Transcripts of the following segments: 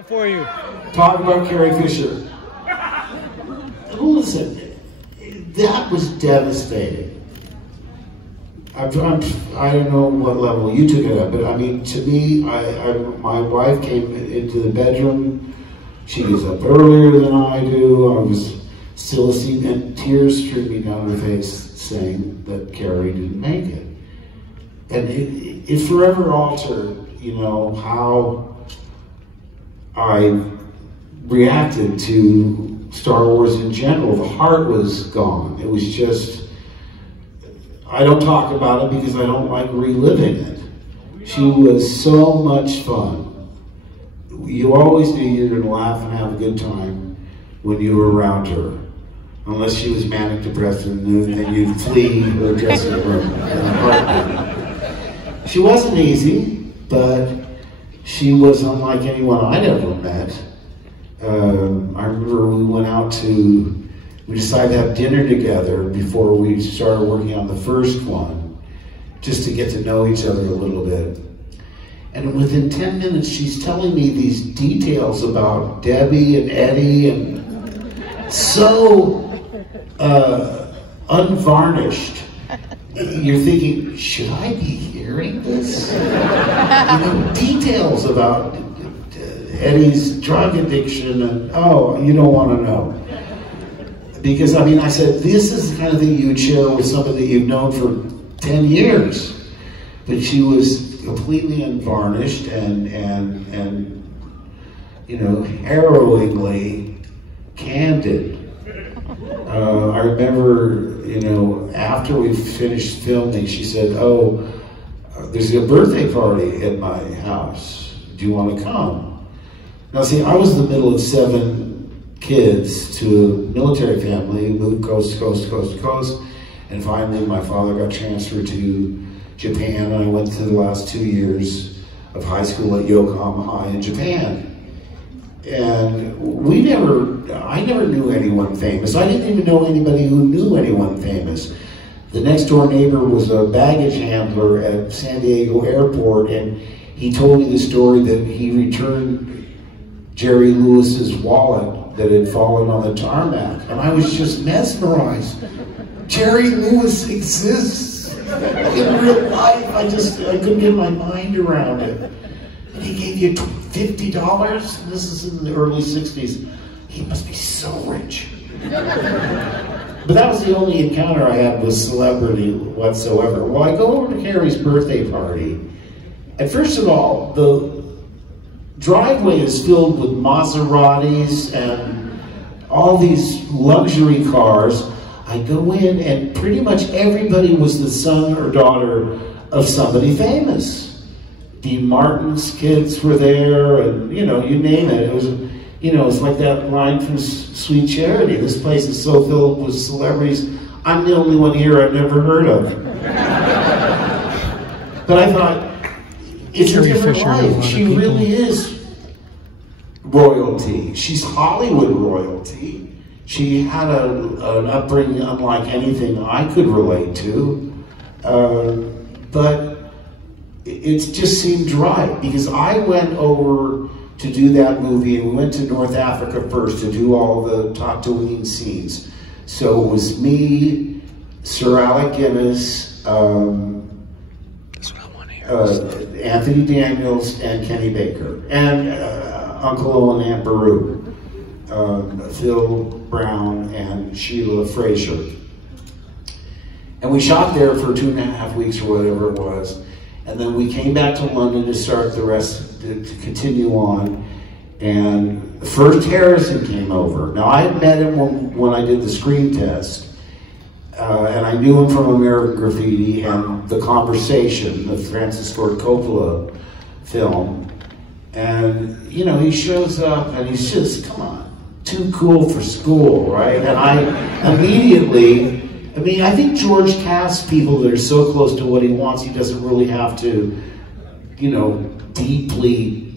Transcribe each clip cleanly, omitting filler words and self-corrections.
For you. Talk about Carrie Fisher. Listen, that was devastating. I don't know what level you took it at, but I mean, to me, my wife came into the bedroom. She was up earlier than I do. I was still asleep, and tears streaming down her face saying that Carrie didn't make it. And it forever altered, you know, how I reacted to Star Wars in general. The heart was gone. It was just, I don't talk about it because I don't like reliving it. She was so much fun. You always knew you were going to laugh and have a good time when you were around her. Unless she was manic depressed and then you'd flee her dressing room in a heartbeat. She wasn't easy, but she was unlike anyone I'd ever met. I remember we decided to have dinner together before we started working on the first one, just to get to know each other a little bit. And within 10 minutes, she's telling me these details about Debbie and Eddie, and so unvarnished. You're thinking, should I be hearing this? You know, details about Eddie's drug addiction, and oh, you don't want to know. Because, I mean, I said, this is the kind of thing you would share with somebody that you've known for 10 years. But she was completely unvarnished and you know, harrowingly candid. I remember, you know, after we finished filming, she said, oh, there's a birthday party at my house. Do you want to come? Now, see, I was in the middle of 7 kids to a military family, moved coast to coast to coast to coast, and finally my father got transferred to Japan, and I went through the last 2 years of high school at Yokohama High in Japan. And I never knew anyone famous. I didn't even know anybody who knew anyone famous. The next door neighbor was a baggage handler at San Diego Airport, and he told me the story that he returned Jerry Lewis's wallet that had fallen on the tarmac. And I was just mesmerized. Jerry Lewis exists in real life. I couldn't get my mind around it. And he gave you $50? This is in the early 60s. He must be so rich. But that was the only encounter I had with celebrity whatsoever. Well, I go over to Carrie's birthday party, and first of all, the driveway is filled with Maseratis and all these luxury cars. I go in, and pretty much everybody was the son or daughter of somebody famous. Dean Martin's kids were there, and you know, you name it. It was, you know, it's like that line from Sweet Charity. This place is so filled with celebrities. I'm the only one here I've never heard of. But I thought, it's a different life. She really is royalty. She's Hollywood royalty. She had an upbringing unlike anything I could relate to. But it just seemed right, because I went over to do that movie, and we went to North Africa first to do all the Tatooine scenes. So it was me, Sir Alec Guinness, Anthony Daniels, and Kenny Baker, and Uncle Owen and Aunt Beru, Phil Brown, and Sheila Fraser. And we shot there for 2.5 weeks or whatever it was. And then we came back to London to start the rest, to continue on. And first Harrison came over. Now, I had met him when I did the screen test. And I knew him from American Graffiti and The Conversation, the Francis Ford Coppola film. And, you know, he shows up and he's just, come on, too cool for school, right? And I immediately, I mean, I think George casts people that are so close to what he wants, he doesn't really have to, you know, deeply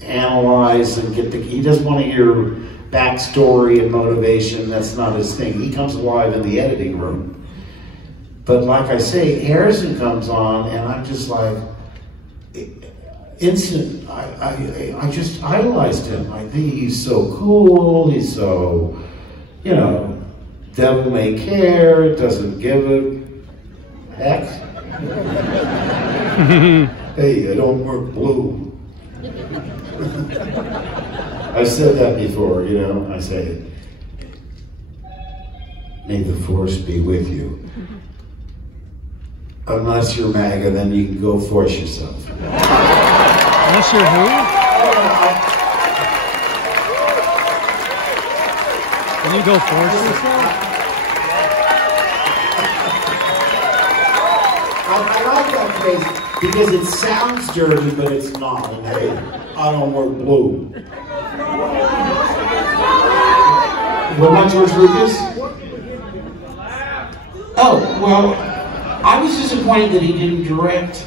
analyze and he doesn't want to hear backstory and motivation. That's not his thing. He comes alive in the editing room. But like I say, Harrison comes on, and I'm just like, instant, I just idolized him. I think he's so cool, he's so, you know, devil may care, doesn't give a heck. Hey, I don't work blue. I've said that before, you know, I say, may the force be with you. Unless you're MAGA, then you can go force yourself. Unless you're who? Can you go force yourself? I like that phrase because it sounds dirty, but it's not. And hey, I don't work blue. What about George Lucas? Oh, well, I was disappointed that he didn't direct.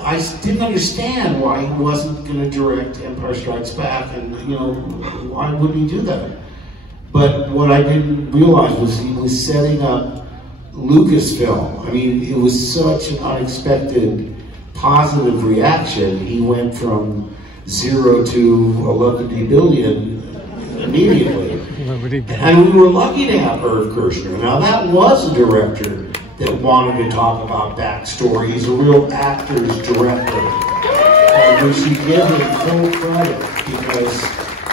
I didn't understand why he wasn't going to direct Empire Strikes Back, and you know, why would he do that? But what I didn't realize was he was setting up Lucasfilm. I mean, it was such an unexpected positive reaction. He went from 0 to 11 billion immediately. And we were lucky to have Irv Kershner. Now that was a director that wanted to talk about backstory. He's a real actor's director. And we should give him full credit because,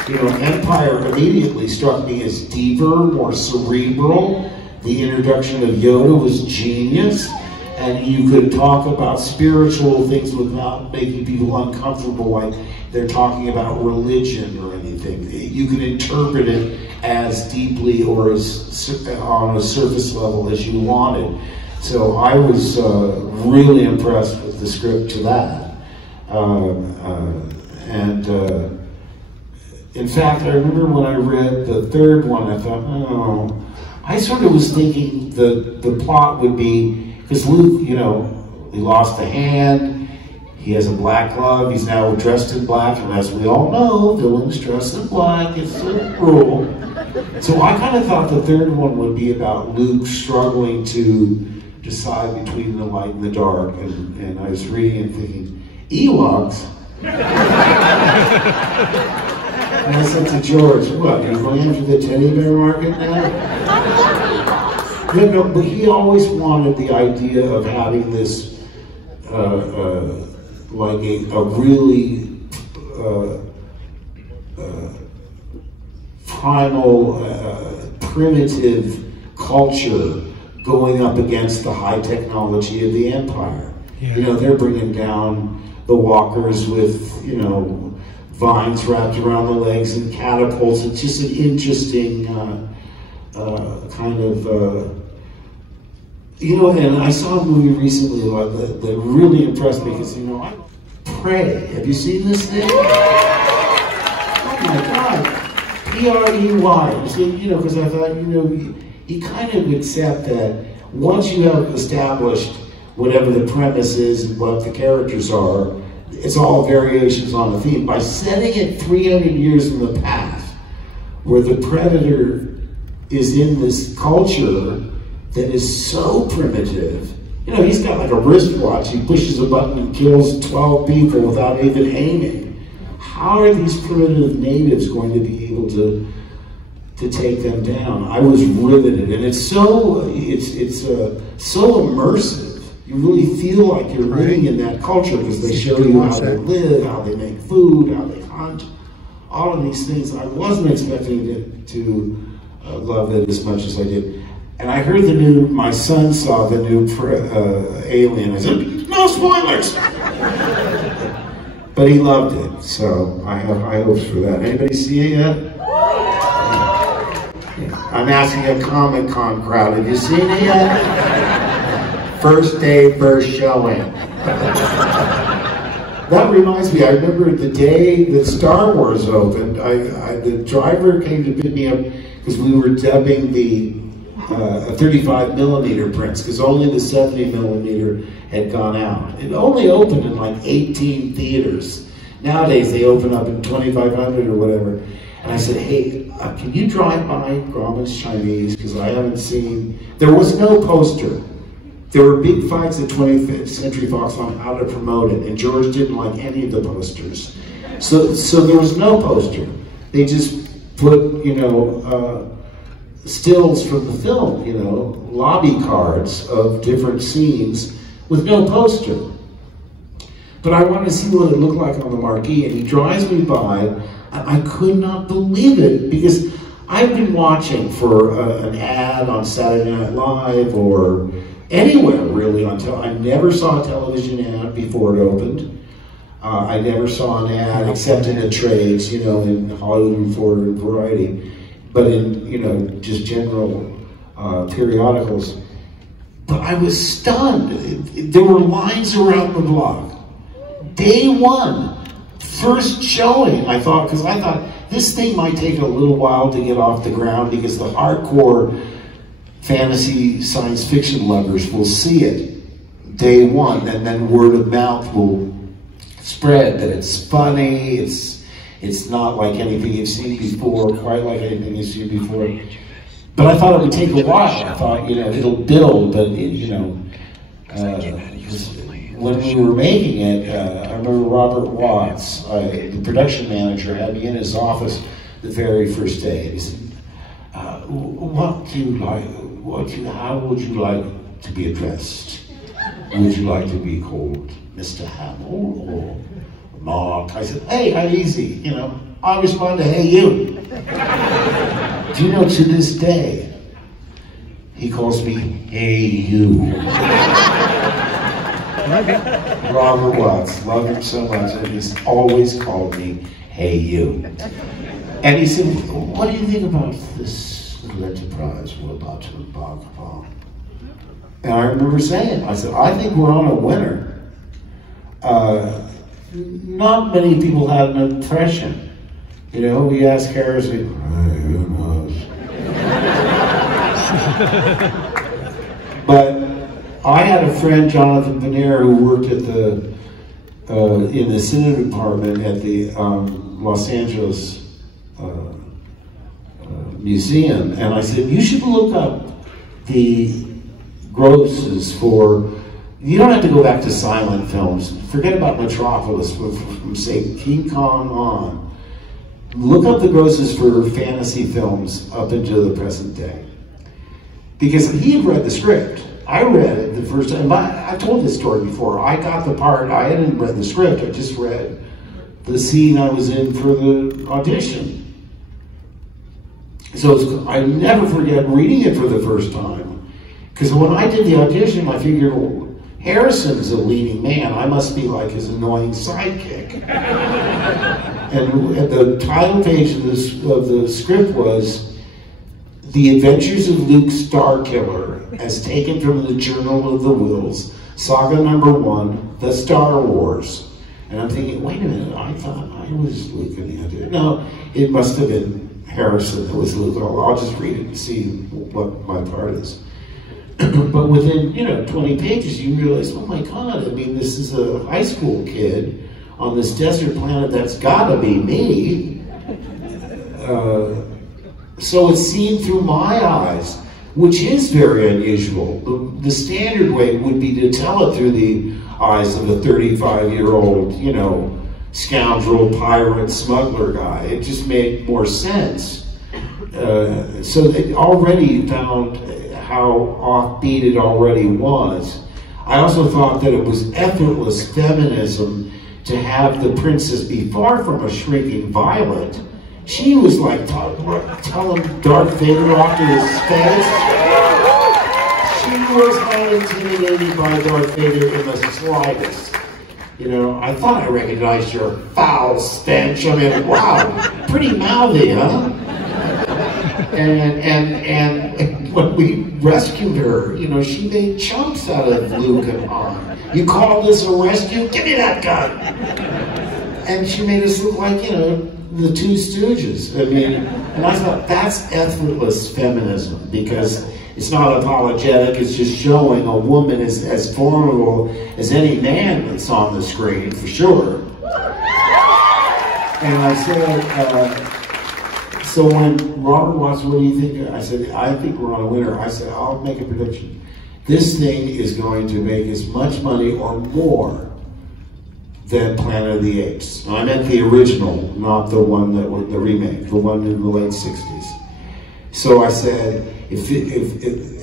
you know, Empire immediately struck me as deeper, more cerebral. The introduction of Yoda was genius. And you could talk about spiritual things without making people uncomfortable, like they're talking about religion or anything. You could interpret it as deeply or as on a surface level as you wanted. So I was really impressed with the script to that. In fact, I remember when I read the third one, I thought, oh, I sort of was thinking the plot would be, because Luke, you know, he lost a hand, he has a black glove, he's now dressed in black, and as we all know, villains dressed in black, it's a rule. So I kind of thought the third one would be about Luke struggling to decide between the light and the dark, and I was reading and thinking, Ewoks? And I said to George, what, you're going after the teddy bear market now? No, but he always wanted the idea of having this, like a really primal, primitive culture going up against the high technology of the Empire. Yeah. You know, they're bringing down the walkers with, you know, vines wrapped around the legs and catapults. It's just an interesting kind of, you know, and I saw a movie recently that really impressed me because, you know, I Prey. Have you seen this thing? Oh my God. P-R-E-Y. You know, because I thought, you know, you kind of accept that once you have established whatever the premise is and what the characters are, it's all variations on the theme. By setting it 300 years in the past, where the predator is in this culture that is so primitive, you know, he's got like a wristwatch, he pushes a button and kills 12 people without even aiming. How are these primitive natives going to be able to take them down? I was riveted, and it's so immersive. You really feel like you're living in that culture because they show you how they live, how they make food, how they hunt, all of these things. I wasn't expecting to love it as much as I did. And I heard my son saw the new Alien. I said, no spoilers! But he loved it, so I have high hopes for that. Anybody see it yet? I'm asking a Comic-Con crowd, have you seen it yet? First day, first showing. That reminds me, I remember the day that Star Wars opened, the driver came to pick me up because we were dubbing the 35mm prints because only the 70mm had gone out. It only opened in like 18 theaters. Nowadays they open up in 2,500 or whatever. And I said, hey, can you drive by Grauman's Chinese because I haven't seen, there was no poster There were big fights at 20th Century Fox on how to promote it, and George didn't like any of the posters. So there was no poster. They just put, you know, stills from the film, you know, lobby cards of different scenes with no poster. But I wanted to see what it looked like on the marquee, and he drives me by, and I could not believe it, because I've been watching for an ad on Saturday Night Live or anywhere really on I never saw a television ad before it opened. I never saw an ad except in the trades, you know, in Hollywood Reporter and Variety, but in, you know, just general periodicals. But I was stunned. There were lines around the block. Day one, first showing, I thought, because I thought this thing might take a little while to get off the ground, because the hardcore fantasy science fiction lovers will see it day one, and then word of mouth will spread that it's funny, it's not like anything you've seen before, quite like anything you've seen before. But I thought it would take a while. I thought, you know, it'll build, but it, you know, when we were making it, I remember Robert Watts, the production manager, had me in his office the very first day. He said, "What do you like? How would you like to be addressed? Would you like to be called Mr. Hamill or Mark?" I said, "Hey, how easy, you know." I respond to, "Hey, you." Do you know, to this day, he calls me, "Hey, you." Robert Watts, love him so much, and he's always called me, "Hey, you." And he said, "What do you think about this little enterprise we're about to embark upon?" And I remember saying, I said, "I think we're on a winner." Not many people had an impression. You know, we asked Carrie, "Hey, who knows?" But I had a friend, Jonathan Panera, who worked at the in the cinema department at the Los Angeles Museum, and I said, "You should look up the grosses for." You don't have to go back to silent films. Forget about Metropolis, from say King Kong on. Look up the grosses for fantasy films up until the present day. Because he had read the script. I read it the first time. I told this story before. I got the part, I hadn't read the script, I just read the scene I was in for the audition. So I never forget reading it for the first time. Because when I did the audition, I figured, well, Harrison's a leading man. I must be like his annoying sidekick. And at the title page of the script was, "The Adventures of Luke Starkiller, as taken from the Journal of the Wills, Saga #1, The Star Wars." And I'm thinking, wait a minute, I thought I was Luke in the idea. No, it must have been Harrison that was Luke. I'll just read it and see what my part is. But within, 20 pages, you realize, oh my God, I mean, this is a high school kid on this desert planet. That's gotta be me. So it's seen through my eyes, which is very unusual. The standard way would be to tell it through the eyes of a 35-year-old, scoundrel, pirate, smuggler guy. It just made more sense. So they already found how offbeat it already was. I also thought that it was effortless feminism to have the princess be far from a shrinking violet. She was like telling Darth Vader off to his face. She was not intimidated by Darth Vader in the slightest. I thought I recognized your foul stench. I mean, wow, pretty mouthy, huh? And when we rescued her, she made chumps out of Luke and Han. You call this a rescue? Give me that gun! And she made us look like, the Two Stooges. I mean, and I thought that's effortless feminism, because it's not apologetic, it's just showing a woman is as formidable as any man that's on the screen, for sure. And I said, so when Robert Watts, what do you think? I said, I think we're on a winner. I said, I'll make a prediction. this thing is going to make as much money or more than Planet of the Apes. I meant the original, not the one that was the remake, the one in the late 60s. So I said, if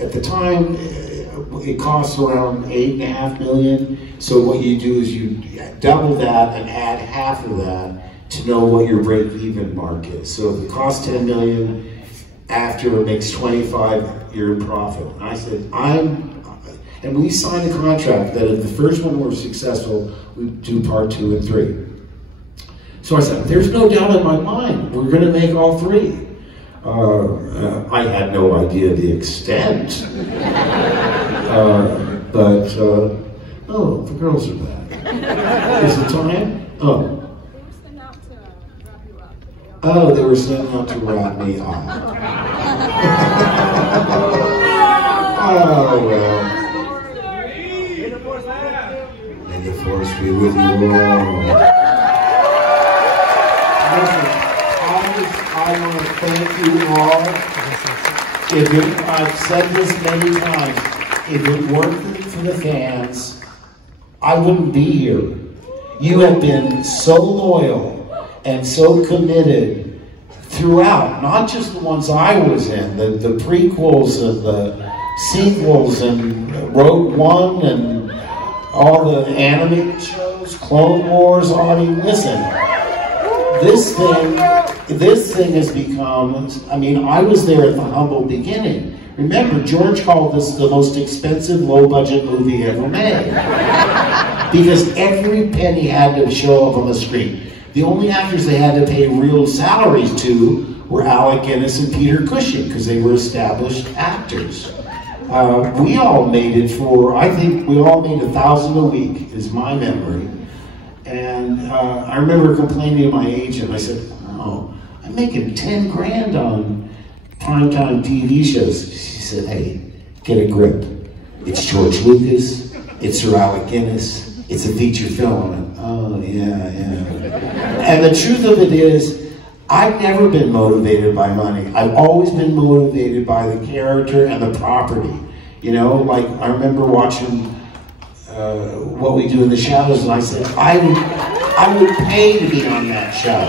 at the time, it costs around $8.5 million. So what you do is you double that and add half of that to know what your break-even mark is. So if it costs $10 million, after it makes 25, you're in profit. And I said, and we signed a contract that if the first one were successful, we'd do part 2 and 3. So I said, there's no doubt in my mind, we're gonna make all 3. I had no idea the extent. Oh, the girls are back. Is it time? Oh. Oh, they were sent out to wrap me up. Oh, well. May the force be with you all. Listen, I want to thank you all. I've said this many times, if it weren't for the fans, I wouldn't be here. You have been so loyal and so committed throughout, not just the ones I was in, the prequels and the sequels and Rogue One and all the animated shows, Clone Wars. I mean, listen, this thing has become, I mean, I was there at the humble beginning. Remember, George called this the most expensive low-budget movie ever made. Because every penny had to show up on the screen. The only actors they had to pay real salaries to were Alec Guinness and Peter Cushing, because they were established actors. We all made it for, I think we all made $1,000 a week, is my memory. And I remember complaining to my agent, I said, oh, I'm making 10 grand on primetime TV shows. She said, hey, get a grip. It's George Lucas, it's Sir Alec Guinness, it's a feature film. Oh, yeah. And the truth of it is, I've never been motivated by money. I've always been motivated by the character and the property. You know, like I remember watching What We Do in the Shadows, and I said, I would pay to be on that show.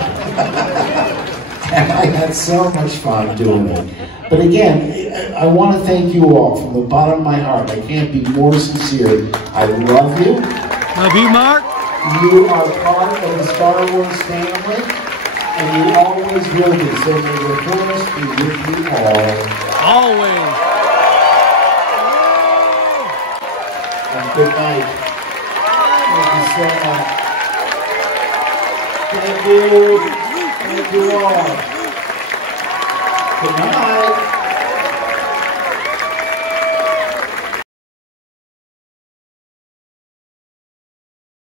And I had so much fun doing it. But again, I want to thank you all from the bottom of my heart. I can't be more sincere. I love you. Love you, Mark. You are part of the Star Wars family, and you always will be. So may the force be with you all. Always. And good night. Thank you so much. Thank you. Thank you all. Good night.